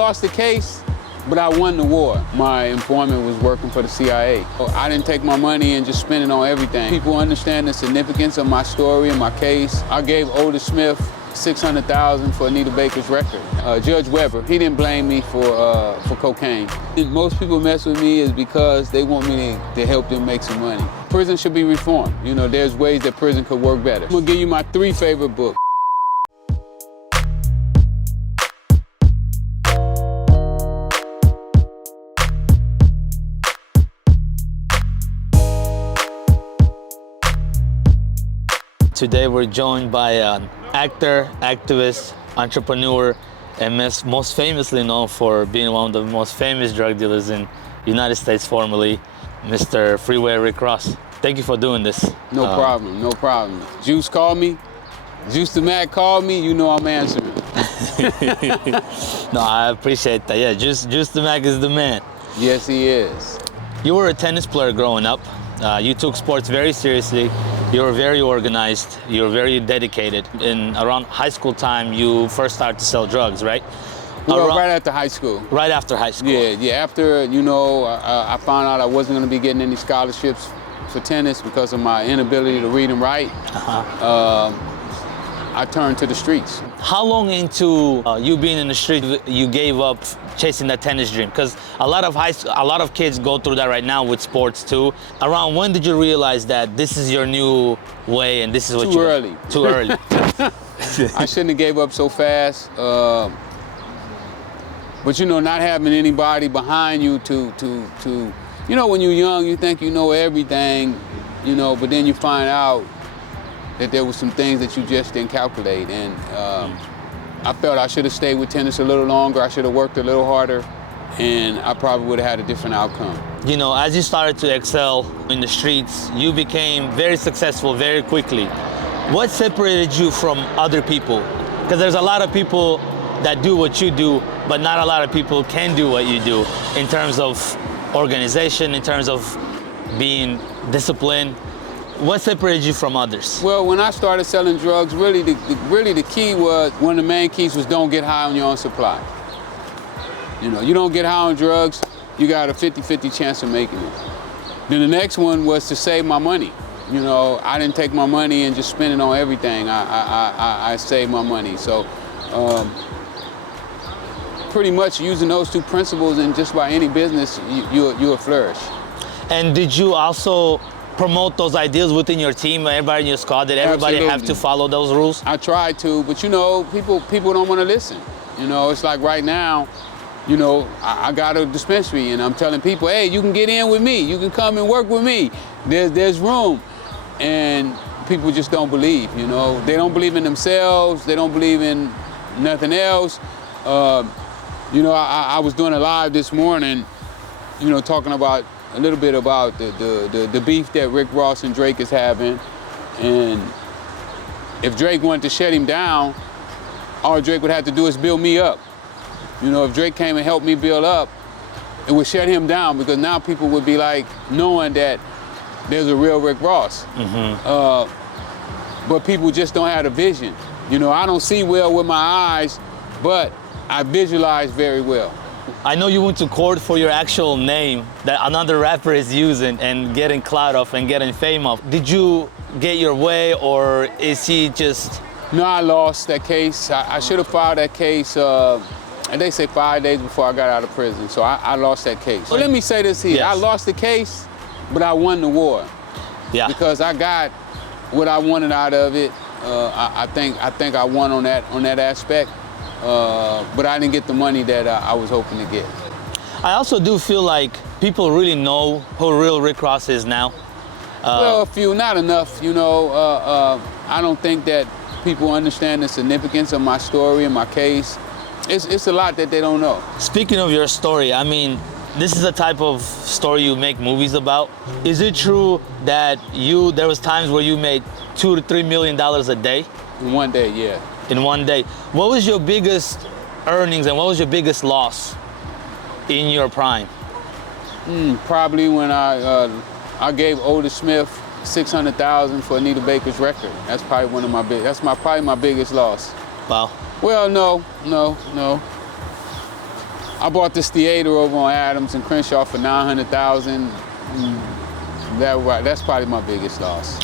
lost the case, but I won the war. My informant was working for the CIA. I didn't take my money and just spend it on everything. People understand the significance of my story and my case. I gave Otis Smith $600,000 for Anita Baker's record. Judge Weber, he didn't blame me for cocaine. Most people mess with me is because they want me to help them make some money. Prison should be reformed. You know, there's ways that prison could work better. I'm gonna give you my 3 favorite books. Today we're joined by an actor, activist, entrepreneur, and most famously known for being one of the most famous drug dealers in the United States formerly, Mr. Freeway Rick Ross. Thank you for doing this. No problem, no problem. Juice called me, Juice the Mac called me, you know I'm answering. No, I appreciate that. Yeah, Juice the Mac is the man. Yes, he is. You were a tennis player growing up. You took sports very seriously. You were very organized. You were very dedicated. And around high school time, you first started to sell drugs, right? Well, right after high school. Right after high school. Yeah. After, you know, I found out I wasn't going to be getting any scholarships for tennis because of my inability to read and write. I turned to the streets. How long into you being in the street you gave up chasing that tennis dream? Because a lot of kids go through that right now with sports too. Around when did you realize that this is your new way and this is what Too early. Too early. I shouldn't have gave up so fast. But you know, not having anybody behind you to you know, when you're young, you think you know everything, you know, but then you find out that there was some things that you just didn't calculate. And I felt I should have stayed with tennis a little longer. I should have worked a little harder, and I probably would have had a different outcome. You know, as you started to excel in the streets, you became very successful very quickly. What separated you from other people? Because there's a lot of people that do what you do, but not a lot of people can do what you do in terms of organization, in terms of being disciplined. What separated you from others? Well, when I started selling drugs, really the key was, one of the main keys was don't get high on your own supply. You know, you don't get high on drugs, you got a 50-50 chance of making it. Then the next one was to save my money. You know, I didn't take my money and just spend it on everything. I saved my money. So pretty much using those 2 principles in just about any business, you'll flourish. And did you also promote those ideas within your team, everybody in your squad? Did everybody have to follow those rules? I tried to, but you know, people don't want to listen. You know, it's like right now, you know, I got a dispensary and I'm telling people, hey, you can get in with me. You can come and work with me. There's room. And people just don't believe, you know. They don't believe in themselves. They don't believe in nothing else. You know, I was doing a live this morning, you know, talking about a little bit about the beef that Rick Ross and Drake is having. And if Drake wanted to shut him down, all Drake would have to do is build me up. You know, if Drake came and helped me build up, it would shut him down, because now people would be like knowing that there's a real Rick Ross. But people just don't have a vision. You know, I don't see well with my eyes, but I visualize very well. I know you went to court for your actual name that another rapper is using and getting clout off and getting fame off. Did you get your way, or is he just... No, I lost that case. I should have filed that case, and they say 5 days before I got out of prison. So I lost that case. But let me say this here. Yes. I lost the case, but I won the war. Yeah. Because I got what I wanted out of it. I think I won on that aspect. But I didn't get the money that I was hoping to get. I also do feel like people really know who real Rick Ross is now. Well, a few, not enough. You know, I don't think that people understand the significance of my story and my case. It's a lot that they don't know. Speaking of your story, I mean, this is the type of story you make movies about. Is it true that there was times where you made $2 to $3 million a day? In one day, yeah. In one day. What was your biggest earnings and what was your biggest loss in your prime? Probably when I gave Otis Smith $600,000 for Anita Baker's record. That's probably one of my probably my biggest loss. Wow. Well, no. I bought this theater over on Adams and Crenshaw for $900,000. That's probably my biggest loss.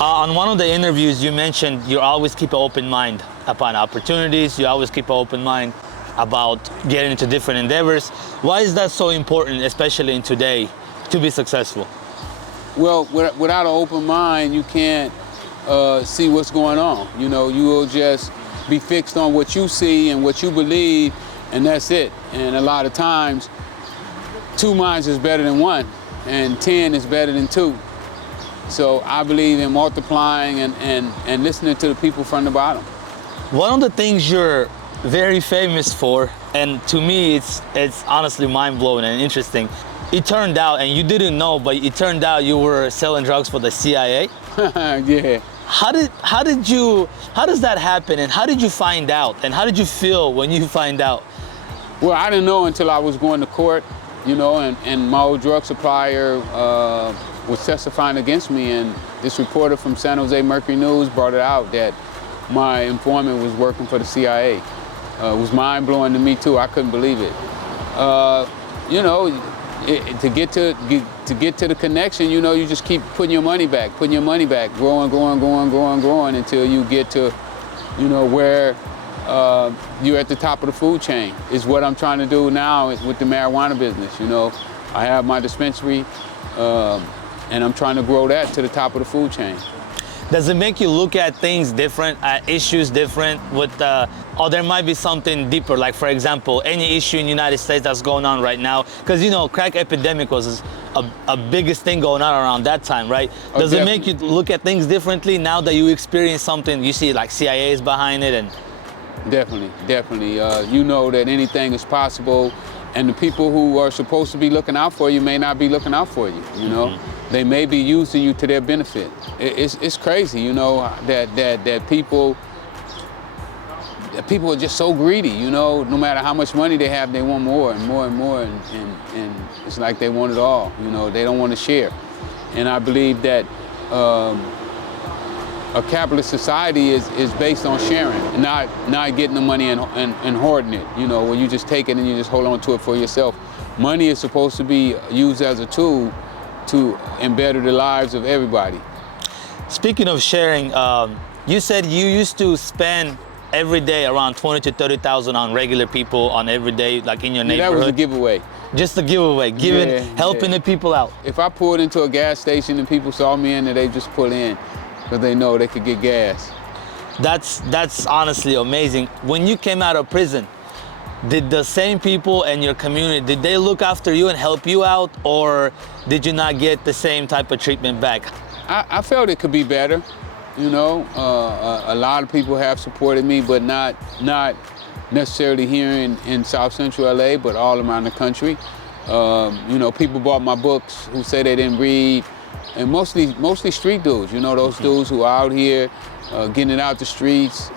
On one of the interviews, you mentioned you always keep an open mind upon opportunities. You always keep an open mind about getting into different endeavors. Why is that so important, especially in today, to be successful? Well, without an open mind, you can't see what's going on. You know, you will just be fixed on what you see and what you believe, and that's it. And a lot of times, 2 minds is better than 1, and 10 is better than 2. So I believe in multiplying and listening to the people from the bottom. One of the things you're very famous for, and to me it's honestly mind-blowing and interesting, it turned out, and you didn't know, but it turned out you were selling drugs for the CIA. Yeah. How does that happen, and how did you find out, and how did you feel when you find out? Well, I didn't know until I was going to court, you know, and my old drug supplier was testifying against me, and this reporter from San Jose Mercury News brought it out that my informant was working for the CIA. It was mind-blowing to me too. I couldn't believe it. You know, to get to the connection, you know, you just keep putting your money back, growing until you get to, you know, where you're at the top of the food chain. Is what I'm trying to do now with the marijuana business. You know, I have my dispensary, and I'm trying to grow that to the top of the food chain. Does it make you look at things different, at issues different with, or there might be something deeper, like for example, any issue in the United States that's going on right now? Because you know, crack epidemic was a biggest thing going on around that time, right? Does it make you look at things differently now that you experience something, you see like CIA is behind it? And Definitely. You know that anything is possible, and the people who are supposed to be looking out for you may not be looking out for you, you know? They may be using you to their benefit. It's crazy, you know, that people are just so greedy, you know. No matter how much money they have, they want more and more and more, and it's like they want it all, you know. They don't want to share. And I believe that a capitalist society is based on sharing, and not getting the money and hoarding it, you know, where you just take it and you just hold on to it for yourself. Money is supposed to be used as a tool to better the lives of everybody. Speaking of sharing, you said you used to spend every day around 20 to 30,000 on regular people on every day, like in your neighborhood. That was a giveaway. Just a giveaway, helping the people out. If I pulled into a gas station and people saw me in there, they just pull in because they know they could get gas. That's honestly amazing. When you came out of prison, did the same people in your community, did they look after you and help you out, or did you not get the same type of treatment back? I felt it could be better, you know. A lot of people have supported me, but not necessarily here in South Central LA, but all around the country. You know, people bought my books who say they didn't read, and mostly street dudes, you know, those dudes who are out here getting it out the streets.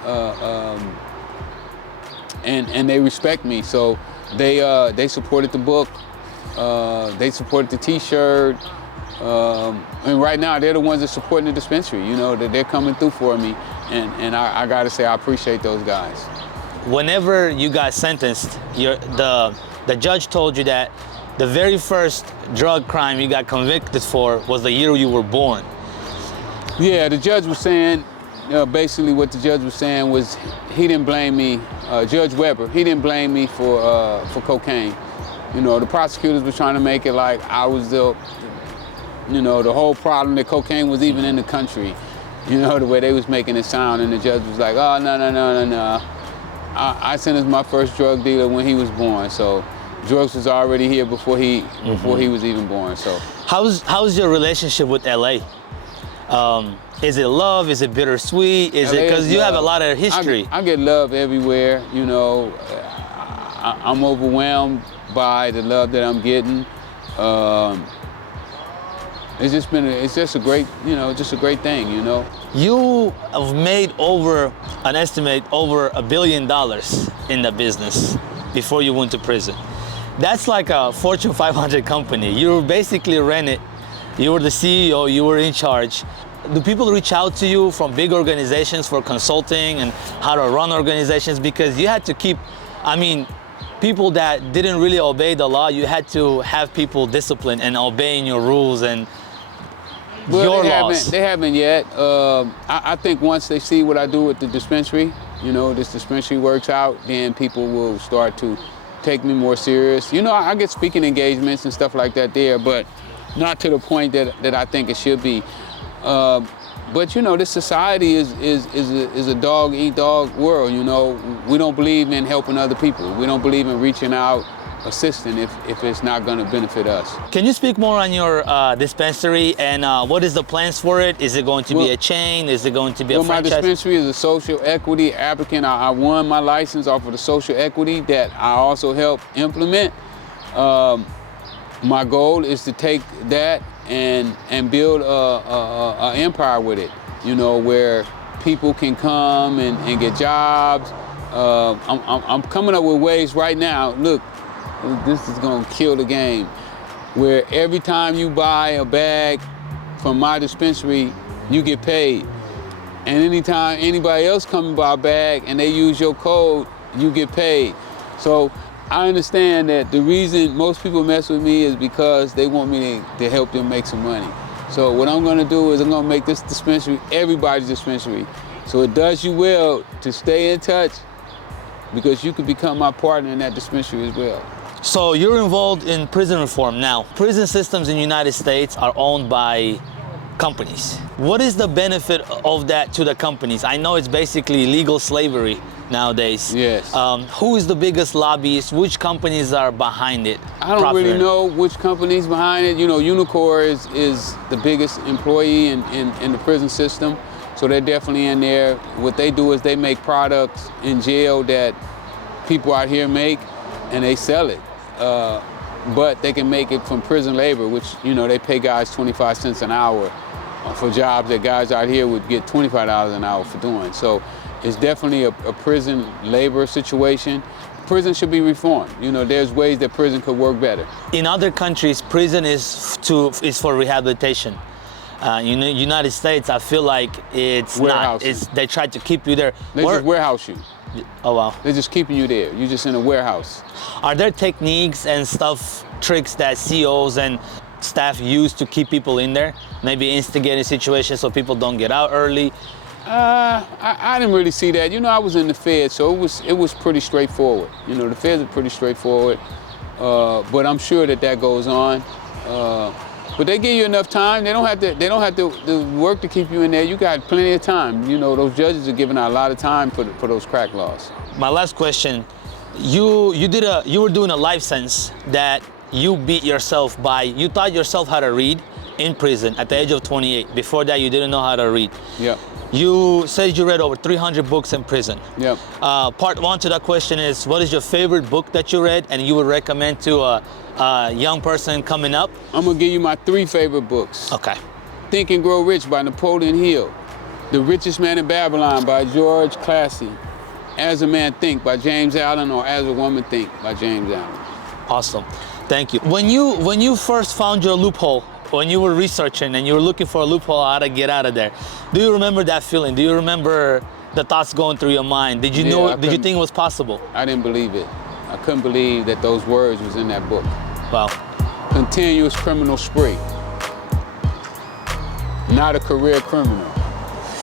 And they respect me, so they supported the book, they supported the T-shirt, and right now they're the ones that supporting the dispensary. You know, that they're coming through for me, and I gotta say I appreciate those guys. Whenever you got sentenced, the judge told you that the very first drug crime you got convicted for was the year you were born. Yeah, the judge was saying. Basically what the judge was saying was he didn't blame me, Judge Weber, he didn't blame me for cocaine. You know, the prosecutors were trying to make it like I was the whole problem, that cocaine was even in the country. You know, the way they was making it sound, and the judge was like, oh, no. I sentenced my first drug dealer when he was born, so drugs was already here before he was even born, so. How's your relationship with LA? Is it love? Is it bittersweet? Is it because you have a lot of history? I get love everywhere. You know, I'm overwhelmed by the love that I'm getting. It's just a great, you know, just a great thing. You know. You have made over $1 billion in the business before you went to prison. That's like a Fortune 500 company. You basically ran it. You were the CEO, you were in charge. Do people reach out to you from big organizations for consulting and how to run organizations? Because you had to keep, I mean, people that didn't really obey the law, you had to have people disciplined and obeying your rules and your laws. They haven't yet. I think once they see what I do with the dispensary, this dispensary works out, then people will start to take me more serious. I get speaking engagements and stuff like that there, but not to the point that I think it should be. But this society is a dog-eat-dog world. We don't believe in helping other people. We don't believe in reaching out, assisting if it's not going to benefit us. Can you speak more on your dispensary and what is the plans for it? Is it going to be a chain? Is it going to be a franchise? My dispensary is a social equity applicant. I won my license off of the social equity that I also help implement. My goal is to take that and build a empire with it, where people can come and get jobs. I'm coming up with ways right now. Look, this is gonna kill the game, where every time you buy a bag from my dispensary, you get paid. And anytime anybody else comes and buy a bag and they use your code, you get paid. So I understand that the reason most people mess with me is because they want me to help them make some money. So what I'm gonna do is I'm gonna make this dispensary everybody's dispensary. So it does you well to stay in touch, because you could become my partner in that dispensary as well. So you're involved in prison reform now. Prison systems in the United States are owned by companies. What is the benefit of that to the companies? I know it's basically legal slavery nowadays. Yes. Who is the biggest lobbyist? Which companies are behind it? I don't really know which company's behind it. Unicor is the biggest employee in the prison system. So they're definitely in there. What they do is they make products in jail that people out here make, and they sell it. But they can make it from prison labor, which, they pay guys 25 cents an hour for jobs that guys out here would get $25 an hour for doing. So it's definitely a prison labor situation. Prison should be reformed. There's ways that prison could work better. In other countries, prison is for rehabilitation. United States, I feel like it's not. They try to keep you there. They just warehouse you. Oh, wow. They're just keeping you there. You're just in a warehouse. Are there techniques and tricks that CEOs and staff use to keep people in there? Maybe instigating situations so people don't get out early? I didn't really see that. I was in the Fed, so it was pretty straightforward. The Feds are pretty straightforward. But I'm sure that goes on. But they give you enough time. They don't have to work to keep you in there. You got plenty of time. Those judges are giving out a lot of time for those crack laws. My last question: you were doing a life sentence that you beat yourself by. You taught yourself how to read in prison at the age of 28. Before that, you didn't know how to read. Yeah. You said you read over 300 books in prison. Yeah. Part one to that question is, what is your favorite book that you read and you would recommend to a young person coming up? I'm gonna give you my 3 favorite books. Okay. Think and Grow Rich by Napoleon Hill. The Richest Man in Babylon by George Classy. As a Man Think by James Allen, or As a Woman Think by James Allen. Awesome. Thank you. When you first found your loophole, when you were researching and you were looking for a loophole how to get out of there, do you remember that feeling? Do you remember the thoughts going through your mind? Did you did you think it was possible? I didn't believe it. I couldn't believe that those words was in that book. Wow. Continuous criminal spree. Not a career criminal.